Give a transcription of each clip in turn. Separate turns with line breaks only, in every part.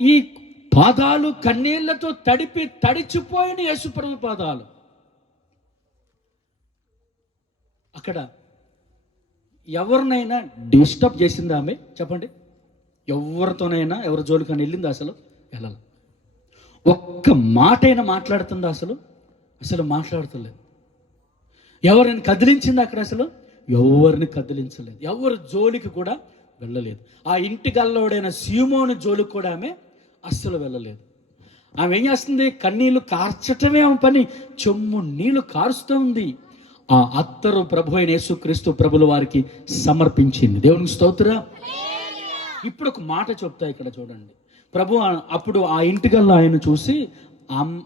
ఈ పాదాలు కన్నీళ్ళతో తడిపి తడిచిపోయిన యేసుప్రభు పాదాలు. అక్కడ ఎవరినైనా డిస్టర్బ్ చేసిందా ఆమె? చెప్పండి. ఎవరితోనైనా ఎవరి జోలికైనా వెళ్ళిందా అసలు? వెళ్ళాలి. ఒక్క మాట అయినా మాట్లాడుతుందా అసలు? అసలు మాట్లాడతలేదు. ఎవరిని కదిలించింది అక్కడ అసలు? ఎవరిని కదిలించలేదు. ఎవరి జోలికి కూడా వెళ్ళలేదు. ఆ ఇంటి గల్లోడైన సీమోని జోలికి కూడా ఆమె అస్సలు వెళ్ళలేదు. ఆమె ఏం చేస్తుంది? కన్నీళ్ళు కార్చటమే ఆమె పని. చెమ్ము నీళ్ళు కారుస్తూ ఉంది. ఆ అత్తరు ప్రభు అయిన యేసుక్రీస్తు ప్రభుల వారికి సమర్పించింది. దేవునికి స్తోత్ర. ఇప్పుడు ఒక మాట చెప్తా ఇక్కడ చూడండి. ప్రభు అప్పుడు ఆ ఇంటికల్లా ఆయన చూసి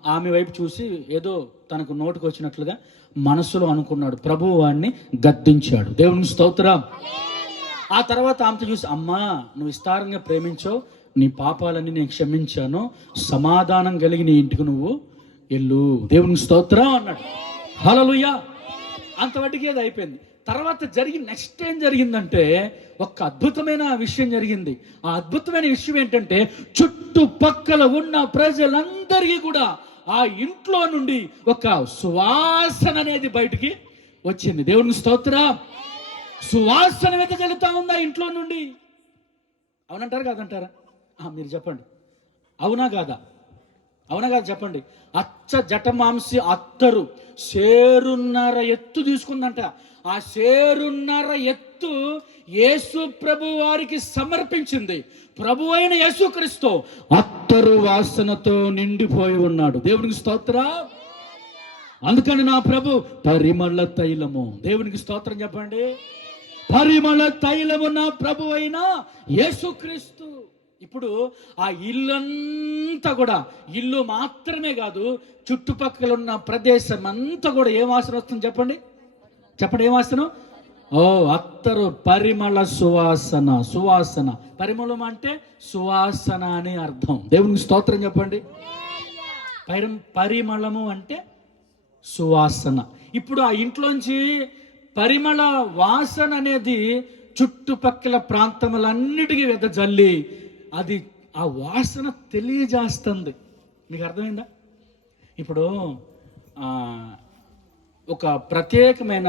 ఆమె వైపు చూసి ఏదో తనకు నోటికి వచ్చినట్లుగా మనసులో అనుకున్నాడు. ప్రభు వాడిని గద్దించాడు. దేవుని స్తోత్రం. ఆ తర్వాత ఆమెతో చూసి అమ్మా నువ్వు విస్తారంగా ప్రేమించావు నీ పాపాలన్నీ నేను క్షమించాను సమాధానం కలిగి నీ ఇంటికి నువ్వు వెళ్ళు. దేవునికి స్తోత్రం అన్నాడు. హలలుయ్యా అంతవరకు ఏది అయిపోయింది. తర్వాత జరిగి నెక్స్ట్ ఏం జరిగిందంటే ఒక అద్భుతమైన విషయం జరిగింది. ఆ అద్భుతమైన విషయం ఏంటంటే చుట్టుపక్కల ఉన్న ప్రజలందరికీ కూడా ఆ ఇంట్లో నుండి ఒక సువాసన అనేది బయటికి వచ్చింది. దేవుని స్తోత్రం. సువాసన వెదజల్లుతా ఉందా ఇంట్లో నుండి? అవునంటారా కాదంటారా? మీరు చెప్పండి. అవునా కాదా? అవునా కాదు? చెప్పండి. అచ్చ జటమాంసి అత్తరు. సేరున్నర ఎత్తు తీసుకుందంట. ఆ సేరున్నర ఎత్తు యేసు ప్రభు వారికి సమర్పించింది. ప్రభు అయిన యేసుక్రీస్తు అత్తరు వాసనతో నిండిపోయి ఉన్నాడు. దేవునికి స్తోత్ర. అందుకని నా ప్రభు పరిమళ తైలము. దేవునికి స్తోత్రం చెప్పండి. పరిమళ తైలము నా ప్రభు అయిన యేసుక్రీస్తు. ఇప్పుడు ఆ ఇల్లంతా కూడా ఇల్లు మాత్రమే కాదు చుట్టుపక్కల ఉన్న ప్రదేశం అంతా కూడా ఏం వాసన వస్తుంది చెప్పండి? చెప్పండి ఏం వాసన? ఓ అత్తరు పరిమళ సువాసన సువాసన. పరిమళం అంటే సువాసన అని అర్థం. దేవునికి స్తోత్రం చెప్పండి. పరి పరిమళము అంటే సువాసన. ఇప్పుడు ఆ ఇంట్లోంచి పరిమళ వాసన అనేది చుట్టుపక్కల ప్రాంతములన్నిటికీ వెదజల్లి అది ఆ వాసన తెలియజేస్తుంది. మీకు అర్థమైందా? ఇప్పుడు ఒక ప్రత్యేకమైన